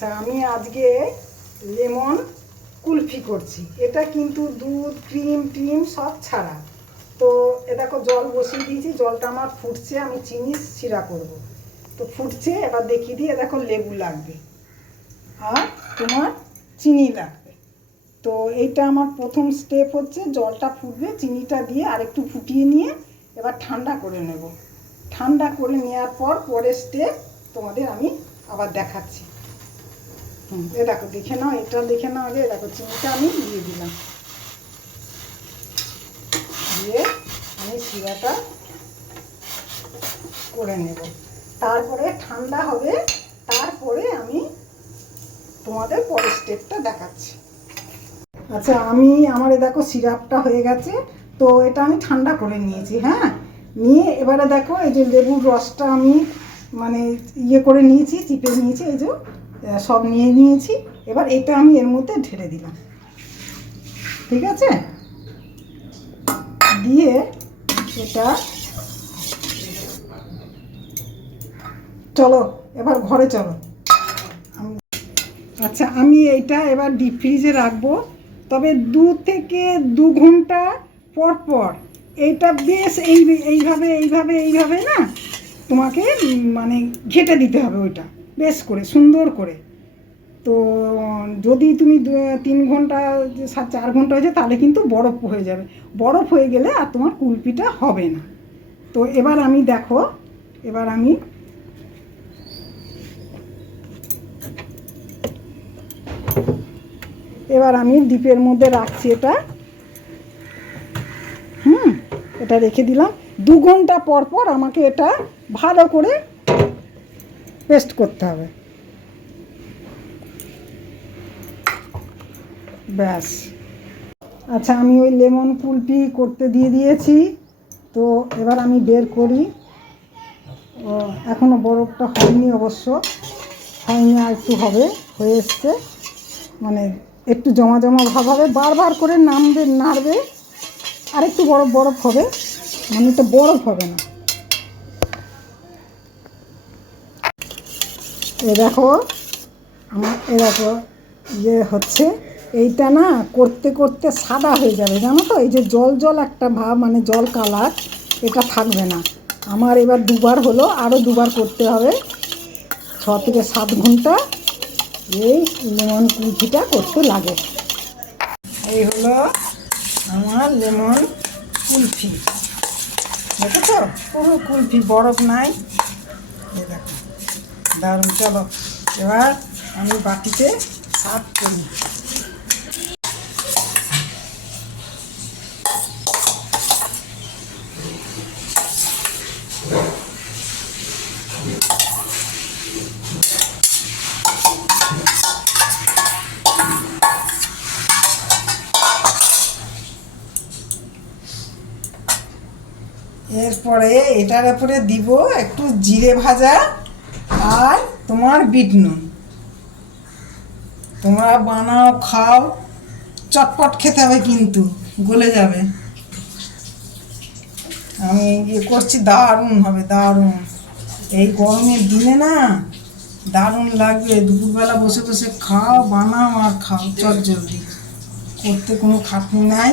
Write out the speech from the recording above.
আচ্ছা, আমি আজকে লেমন কুলফি করছি। এটা কিন্তু দুধ ক্রিম টিম সব ছাড়া। তো এ দেখো জল বসিয়ে দিয়েছি, জলটা আমার ফুটছে, আমি চিনি শিরা করব। তো ফুটছে, এবার দেখিয়ে দিয়ে দেখো লেবু লাগবে আর তোমার চিনি লাগবে। তো এইটা আমার প্রথম স্টেপ হচ্ছে, জলটা ফুটবে, চিনিটা দিয়ে আরেকটু ফুটিয়ে নিয়ে এবার ঠান্ডা করে নেব। ঠান্ডা করে নেওয়ার পর পরের স্টেপ তোমাদের আমি আবার দেখাচ্ছি। এ দেখো দেখে নাও, এটা দেখে নাও আগে। দেখো চিনিটা আমি দিয়ে দিলাম, দিয়ে আমি শিরাটা করে নেব। তারপরে ঠান্ডা হবে, তারপরে আমি তোমাদের পরের স্টেপটা দেখাচ্ছি। আচ্ছা, আমার দেখো সিরাপটা হয়ে গেছে। তো এটা আমি ঠান্ডা করে নিয়েছি। হ্যাঁ, নিয়ে এবারে দেখো এই যে লেবুর রসটা আমি মানে ইয়ে করে নিয়েছি, চিপে নিয়েছি, এই যে সব নিয়ে নিয়েছি। এবার এটা আমি এর মধ্যে ঢেলে দিলাম, ঠিক আছে? দিয়ে এটা চলো এবার ঘরে চলো। আচ্ছা, আমি এইটা এবার ডিপ ফ্রিজে রাখবো, তবে 2 থেকে 2 ঘন্টা পর পর। এইটা বেশ এইভাবে না তোমাকে মানে ঘেটে দিতে হবে ওইটা বেশ করে, সুন্দর করে। তো যদি তুমি 3 ঘন্টা 4 ঘন্টা হয়ে যায় তাহলে কিন্তু বরফ হয়ে যাবে। বরফ হয়ে গেলে আর তোমার কুলপিটা হবে না। তো এবার আমি দেখো, এবার আমি ডিপের মধ্যে রাখছি এটা। এটা রেখে দিলাম। 2 ঘন্টা পর পর আমাকে এটা ভালো করে পেস্ট করতে হবে। ব্যাস। আচ্ছা, আমি ওই লেমন কুলফি করতে দিয়ে দিয়েছি। তো এবার আমি বের করি। এখনও বরফটা হয়নি, অবশ্য হয়নি, আর একটু হবে, হয়ে এসছে। মানে একটু জমা জমা ভাব হবে, বারবার করে নাড়বে, আর একটু বরফ হবে, মানে তো বরফ হবে না। এ দেখো ইয়ে হচ্ছে। এইটা না করতে করতে সাদা হয়ে যাবে, জানো তো? এই যে জল একটা ভাব, মানে জল কালার, এটা থাকবে না। আমার এবার 2বার হলো, আরও 2বার করতে হবে। 6 থেকে 7 ঘন্টা এই লেমন কুলফিটা করতে লাগে। এই হলো আমার লেমন কুলফি, দেখেছো? পুরো কুলফি, বরফ নাই। এই দেখো, দারুণ। চলো এবার আমি বাটিতে সার্ভ করি। এরপরে এটার উপরে দিব একটু জিরে ভাজা আর তোমার বিট নুন। তোমরা বানাও, খাও, চটপট খেতে হবে, কিন্তু গলে যাবে। আমি ইয়ে করছি, দারুণ হবে, দারুণ। এই গরমের দিনে না দারুণ লাগবে। দুপুরবেলা বসে বসে খাও, বানাও আর খাও, চট জলদি, করতে কোনো খাটনি নাই।